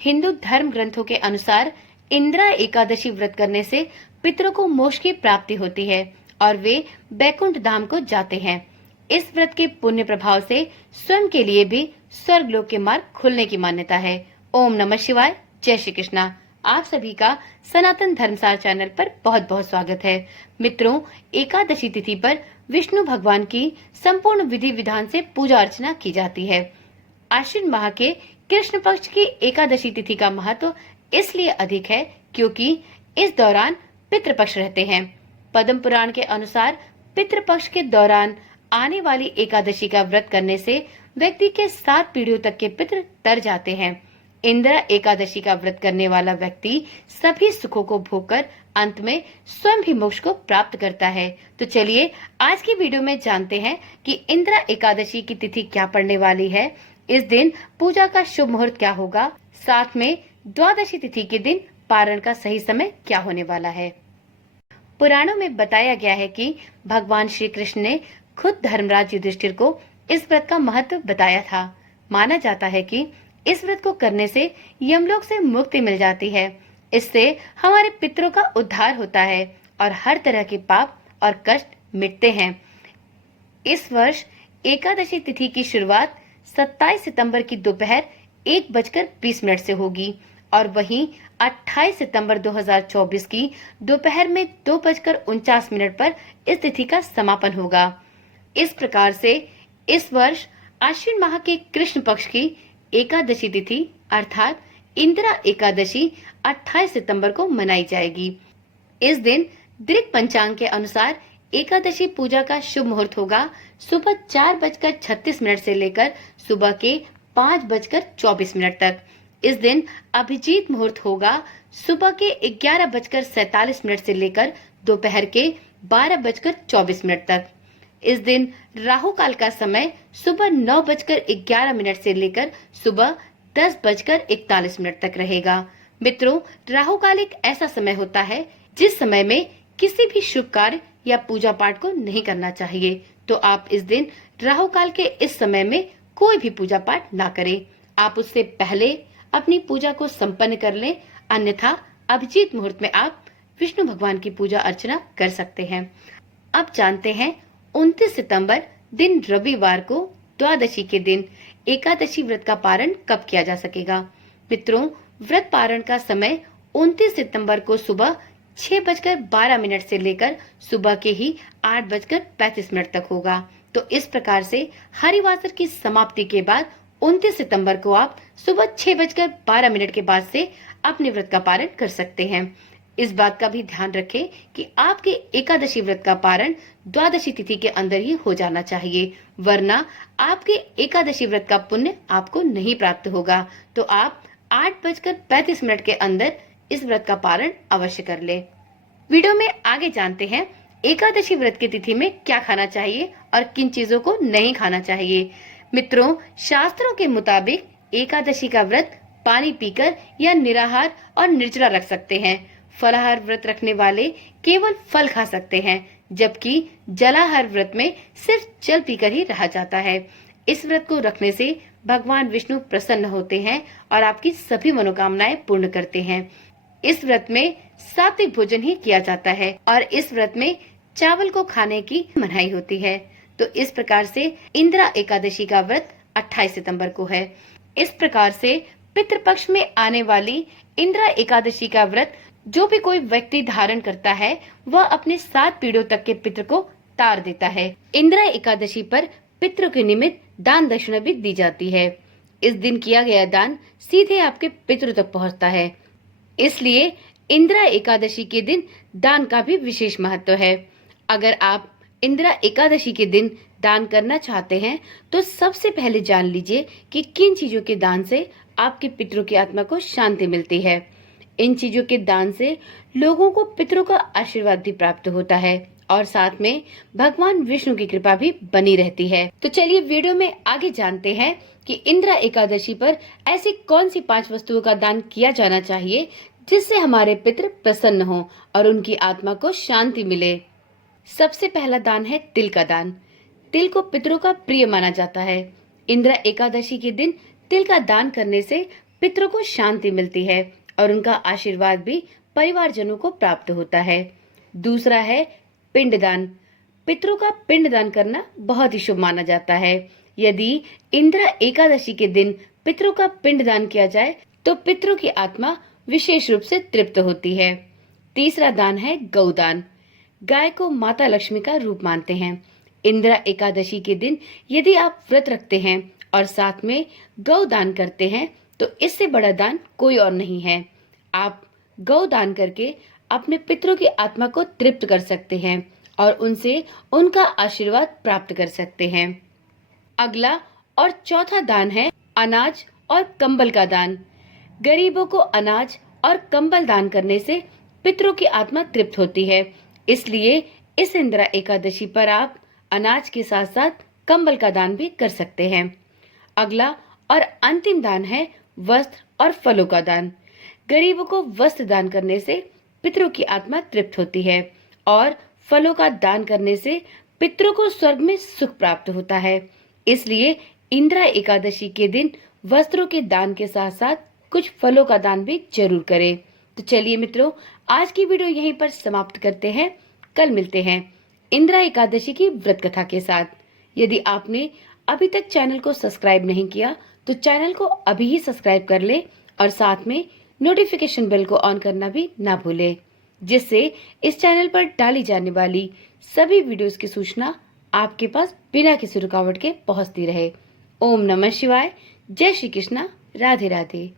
हिंदू धर्म ग्रंथों के अनुसार इंदिरा एकादशी व्रत करने से पितरों को मोक्ष की प्राप्ति होती है और वे बैकुंठ धाम को जाते हैं। इस व्रत के पुण्य प्रभाव से स्वयं के लिए भी स्वर्गलोक के मार्ग खुलने की मान्यता है। ओम नमः शिवाय। जय श्री कृष्णा। आप सभी का सनातन धर्मसार चैनल पर बहुत बहुत स्वागत है। मित्रों, एकादशी तिथि पर विष्णु भगवान की संपूर्ण विधि विधान से पूजा अर्चना की जाती है। आश्विन माह के कृष्ण पक्ष की एकादशी तिथि का महत्व इसलिए अधिक है क्योंकि इस दौरान पितृपक्ष रहते हैं। पद्म पुराण के अनुसार पितृपक्ष के दौरान आने वाली एकादशी का व्रत करने से व्यक्ति के 7 पीढ़ियों तक के पितृ तर जाते हैं। इंदिरा एकादशी का व्रत करने वाला व्यक्ति सभी सुखों को भोगकर अंत में स्वयं भी मोक्ष को प्राप्त करता है। तो चलिए आज की वीडियो में जानते हैं कि इंदिरा एकादशी की तिथि क्या पड़ने वाली है, इस दिन पूजा का शुभ मुहूर्त क्या होगा, साथ में द्वादशी तिथि के दिन पारण का सही समय क्या होने वाला है। पुराणों में बताया गया है कि भगवान श्री कृष्ण ने खुद धर्मराज युधिष्ठिर को इस व्रत का महत्व बताया था। माना जाता है कि इस व्रत को करने से यमलोक से मुक्ति मिल जाती है। इससे हमारे पितरों का उद्धार होता है और हर तरह के पाप और कष्ट मिटते हैं। इस वर्ष एकादशी तिथि की शुरुआत 27 सितंबर की दोपहर 1:20 से होगी और वहीं 28 सितंबर 2024 की दोपहर में 2:49 पर इस तिथि का समापन होगा। इस प्रकार से इस वर्ष आश्विन माह के कृष्ण पक्ष की एकादशी तिथि अर्थात इंदिरा एकादशी 28 सितंबर को मनाई जाएगी। इस दिन दृक पंचांग के अनुसार एकादशी पूजा का शुभ मुहूर्त होगा सुबह 4:36 से लेकर सुबह के 5:24 तक। इस दिन अभिजीत मुहूर्त होगा सुबह के 11:47 से लेकर दोपहर के 12:24 तक। इस दिन राहु काल का समय सुबह 9:11 से लेकर सुबह 10:41 तक रहेगा। मित्रों, राहु काल एक ऐसा समय होता है जिस समय में किसी भी शुभ कार्य या पूजा पाठ को नहीं करना चाहिए। तो आप इस दिन राहु काल के इस समय में कोई भी पूजा पाठ ना करें। आप उससे पहले अपनी पूजा को संपन्न कर लें, अन्यथा अभिजीत मुहूर्त में आप विष्णु भगवान की पूजा अर्चना कर सकते हैं। अब जानते हैं 29 सितंबर दिन रविवार को द्वादशी के दिन एकादशी व्रत का पारण कब किया जा सकेगा। मित्रों, व्रत पारण का समय 29 सितंबर को सुबह 6:12 से लेकर सुबह के ही 8:35 तक होगा। तो इस प्रकार से हरिवासर की समाप्ति के बाद 29 सितंबर को आप सुबह 6:12 के बाद से अपने व्रत का पारण कर सकते हैं। इस बात का भी ध्यान रखें कि आपके एकादशी व्रत का पारण द्वादशी तिथि के अंदर ही हो जाना चाहिए, वरना आपके एकादशी व्रत का पुण्य आपको नहीं प्राप्त होगा। तो आप 8:35 के अंदर इस व्रत का पारण अवश्य कर ले। वीडियो में आगे जानते हैं एकादशी व्रत की तिथि में क्या खाना चाहिए और किन चीजों को नहीं खाना चाहिए। मित्रों, शास्त्रों के मुताबिक एकादशी का व्रत पानी पीकर या निराहार और निर्जला रख सकते हैं। फलाहार व्रत रखने वाले केवल फल खा सकते हैं, जबकि जलाहार व्रत में सिर्फ जल पीकर ही रहा जाता है। इस व्रत को रखने से भगवान विष्णु प्रसन्न होते हैं और आपकी सभी मनोकामनाएं पूर्ण करते हैं। इस व्रत में सात्विक भोजन ही किया जाता है और इस व्रत में चावल को खाने की मनाही होती है। तो इस प्रकार से इंदिरा एकादशी का व्रत 28 सितंबर को है। इस प्रकार से पितृपक्ष में आने वाली इंदिरा एकादशी का व्रत जो भी कोई व्यक्ति धारण करता है वह अपने 7 पीढ़ियों तक के पितृ को तार देता है। इंदिरा एकादशी पर पितरों के निमित्त दान दक्षिणा भी दी जाती है। इस दिन किया गया दान सीधे आपके पितरों तक पहुंचता है, इसलिए इंदिरा एकादशी के दिन दान का भी विशेष महत्व है। अगर आप इंदिरा एकादशी के दिन दान करना चाहते हैं तो सबसे पहले जान लीजिए कि किन चीजों के दान से आपके पितरों की आत्मा को शांति मिलती है। इन चीजों के दान से लोगों को पितरों का आशीर्वाद भी प्राप्त होता है और साथ में भगवान विष्णु की कृपा भी बनी रहती है। तो चलिए वीडियो में आगे जानते हैं कि इंदिरा एकादशी पर ऐसी कौन सी 5 वस्तुओं का दान किया जाना चाहिए जिससे हमारे पितृ प्रसन्न हो और उनकी आत्मा को शांति मिले। सबसे पहला दान है तिल का दान। तिल को पितरों का प्रिय माना जाता है। इंदिरा एकादशी के दिन तिल का दान करने से पितरों को शांति मिलती है और उनका आशीर्वाद भी परिवारजनों को प्राप्त होता है। दूसरा है पिंडदान। पितरों का पिंडदान करना बहुत ही शुभ माना जाता है। यदि इंदिरा एकादशी के दिन पितरों का पिंडदान किया जाए तो पितरों की आत्मा विशेष रूप से तृप्त होती है। तीसरा दान है गौदान। गाय को माता लक्ष्मी का रूप मानते हैं। इंदिरा एकादशी के दिन यदि आप व्रत रखते हैं और साथ में गौ दान करते हैं तो इससे बड़ा दान कोई और नहीं है। आप गौ दान करके अपने पितरों की आत्मा को तृप्त कर सकते हैं और उनसे उनका आशीर्वाद प्राप्त कर सकते हैं। अगला और चौथा दान है अनाज और कंबल का दान। गरीबों को अनाज और कंबल दान करने से पितरों की आत्मा तृप्त होती है, इसलिए इस इंदिरा एकादशी पर आप अनाज के साथ साथ कंबल का दान भी कर सकते हैं। अगला और अंतिम दान है वस्त्र और फलों का दान। गरीबों को वस्त्र दान करने से पितरों की आत्मा तृप्त होती है और फलों का दान करने से पितरों को स्वर्ग में सुख प्राप्त होता है। इसलिए इंदिरा एकादशी के दिन वस्त्रों के दान के साथ साथ कुछ फलों का दान भी जरूर करें। तो चलिए मित्रों, आज की वीडियो यहीं पर समाप्त करते हैं। कल मिलते हैं इंदिरा एकादशी की व्रत कथा के साथ। यदि आपने अभी तक चैनल को सब्सक्राइब नहीं किया तो चैनल को अभी ही सब्सक्राइब कर ले और साथ में नोटिफिकेशन बेल को ऑन करना भी ना भूले, जिससे इस चैनल पर डाली जाने वाली सभी वीडियोस की सूचना आपके पास बिना किसी रुकावट के पहुंचती रहे। ओम नमः शिवाय। जय श्री कृष्णा। राधे राधे।